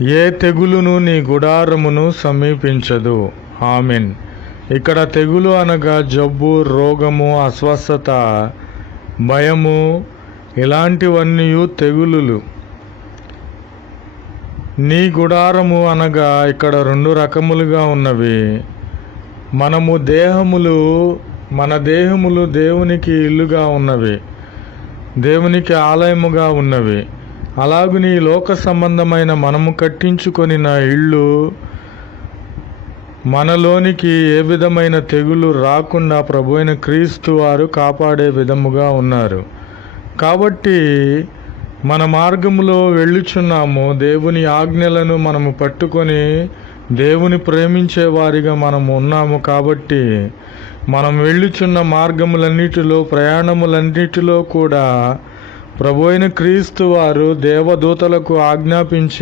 ఏ తెగులును నీ గుడారమును సమీపించదు. ఆమెన్. ఇక్కడ తెగులు అనగా జబ్బు, రోగము, అస్వస్థత, భయము, ఇలాంటివన్నీ తెగులులు. నీ గుడారము అనగా ఇక్కడ 2 రకములుగా ఉన్నవి. మన దేహములు దేవునికి ఇల్లుగా ఉన్నవి, దేవునికి ఆలయముగా ఉన్నవి. అలాగుని లోక సంబంధమైన మనము కట్టించుకొనిన ఇళ్ళు మనలోనికి ఏ విధమైన తెగులు రాకుండా ప్రభువైన క్రీస్తు వారు కాపాడే విధముగా ఉన్నారు. కాబట్టి మన మార్గములో వెళ్ళుచున్నాము. దేవుని ఆజ్ఞలను మనము పట్టుకొని దేవుని ప్రేమించే వారిగా మనము ఉన్నాము. కాబట్టి మనం వెళ్ళుచున్న మార్గములన్నిటిలో, ప్రయాణములన్నిటిలో కూడా ప్రభువైన క్రీస్తు వారు దేవదూతలకు ఆజ్ఞాపించి